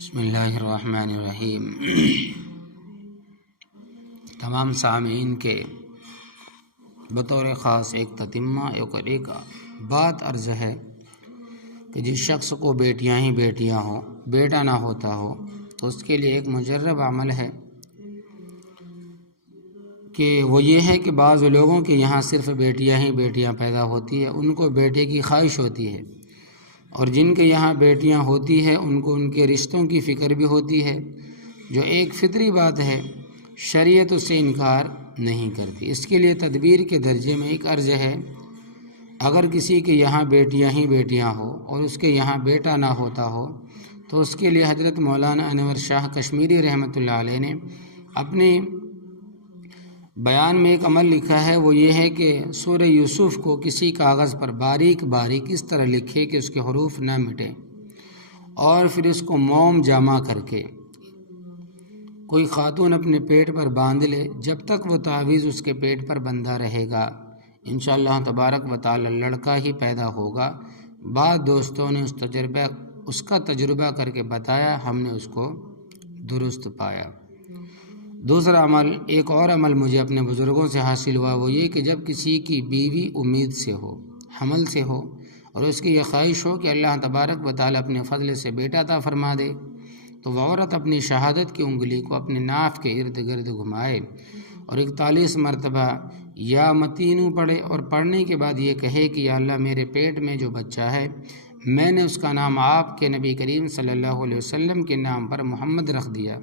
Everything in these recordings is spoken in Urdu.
بسم اللہ الرحمن الرحیم۔ تمام سامعین کے بطور خاص ایک تتمہ ایک بات عرض ہے کہ جس شخص کو بیٹیاں ہی بیٹیاں ہوں، بیٹا نہ ہوتا ہو، تو اس کے لیے ایک مجرب عمل ہے کہ وہ یہ ہے کہ بعض لوگوں کے یہاں صرف بیٹیاں ہی بیٹیاں پیدا ہوتی ہے، ان کو بیٹے کی خواہش ہوتی ہے، اور جن کے یہاں بیٹیاں ہوتی ہے ان کو ان کے رشتوں کی فکر بھی ہوتی ہے، جو ایک فطری بات ہے، شریعت اس سے انکار نہیں کرتی۔ اس کے لیے تدبیر کے درجے میں ایک عرض ہے، اگر کسی کے یہاں بیٹیاں ہی بیٹیاں ہو اور اس کے یہاں بیٹا نہ ہوتا ہو، تو اس کے لیے حضرت مولانا انور شاہ کشمیری رحمۃ اللہ علیہ نے اپنے بیان میں ایک عمل لکھا ہے، وہ یہ ہے کہ سورہ یوسف کو کسی کاغذ پر باریک باریک اس طرح لکھے کہ اس کے حروف نہ مٹیں، اور پھر اس کو موم جمع کر کے کوئی خاتون اپنے پیٹ پر باندھ لے، جب تک وہ تعویذ اس کے پیٹ پر بندھا رہے گا انشاءاللہ تبارک و تعالی لڑکا ہی پیدا ہوگا۔ بعض دوستوں نے اس کا تجربہ کر کے بتایا، ہم نے اس کو درست پایا۔ دوسرا عمل، ایک اور عمل مجھے اپنے بزرگوں سے حاصل ہوا، وہ یہ کہ جب کسی کی بیوی امید سے ہو، حمل سے ہو، اور اس کی یہ خواہش ہو کہ اللہ تبارک و تعالی اپنے فضل سے بیٹا عطا فرما دے، تو وہ عورت اپنی شہادت کی انگلی کو اپنے ناف کے ارد گرد گھمائے اور 41 مرتبہ یا متینو پڑھے، اور پڑھنے کے بعد یہ کہے کہ یا اللہ، میرے پیٹ میں جو بچہ ہے، میں نے اس کا نام آپ کے نبی کریم صلی اللہ علیہ وسلم کے نام پر محمد رکھ دیا۔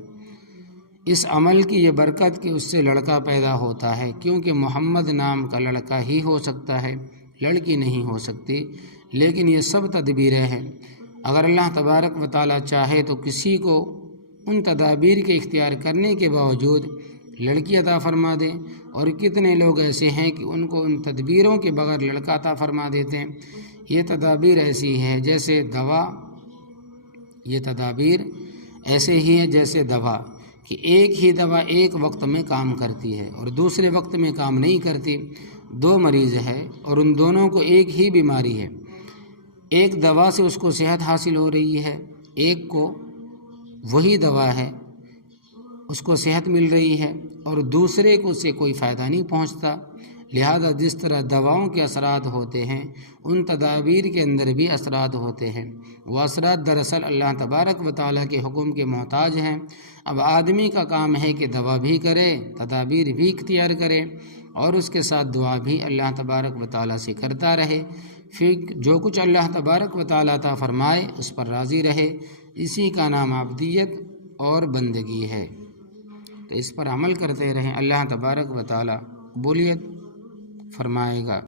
اس عمل کی یہ برکت کہ اس سے لڑکا پیدا ہوتا ہے، کیونکہ محمد نام کا لڑکا ہی ہو سکتا ہے، لڑکی نہیں ہو سکتی۔ لیکن یہ سب تدبیریں ہیں، اگر اللہ تبارک و تعالیٰ چاہے تو کسی کو ان تدابیر کے اختیار کرنے کے باوجود لڑکی عطا فرما دے، اور کتنے لوگ ایسے ہیں کہ ان کو ان تدبیروں کے بغیر لڑکا عطا فرما دیتے ہیں۔ یہ تدابیر ایسی ہے جیسے دوا، یہ تدابیر ایسے ہی ہیں جیسے دوا، کہ ایک ہی دوا ایک وقت میں کام کرتی ہے اور دوسرے وقت میں کام نہیں کرتی۔ دو مریض ہے اور ان دونوں کو ایک ہی بیماری ہے، ایک دوا سے اس کو صحت حاصل ہو رہی ہے، ایک کو وہی دوا ہے اس کو صحت مل رہی ہے، اور دوسرے کو اس سے کوئی فائدہ نہیں پہنچتا۔ لہذا جس طرح دواؤں کے اثرات ہوتے ہیں، ان تدابیر کے اندر بھی اثرات ہوتے ہیں۔ وہ اثرات دراصل اللہ تبارک و تعالیٰ کے حکم کے محتاج ہیں۔ اب آدمی کا کام ہے کہ دوا بھی کرے، تدابیر بھی اختیار کرے، اور اس کے ساتھ دعا بھی اللہ تبارک و تعالیٰ سے کرتا رہے، پھر جو کچھ اللہ تبارک و تعالیٰ عطا فرمائے اس پر راضی رہے۔ اسی کا نام عبدیت اور بندگی ہے، تو اس پر عمل کرتے رہیں، اللہ تبارک و تعالیٰ قبولیت فرمائے گا۔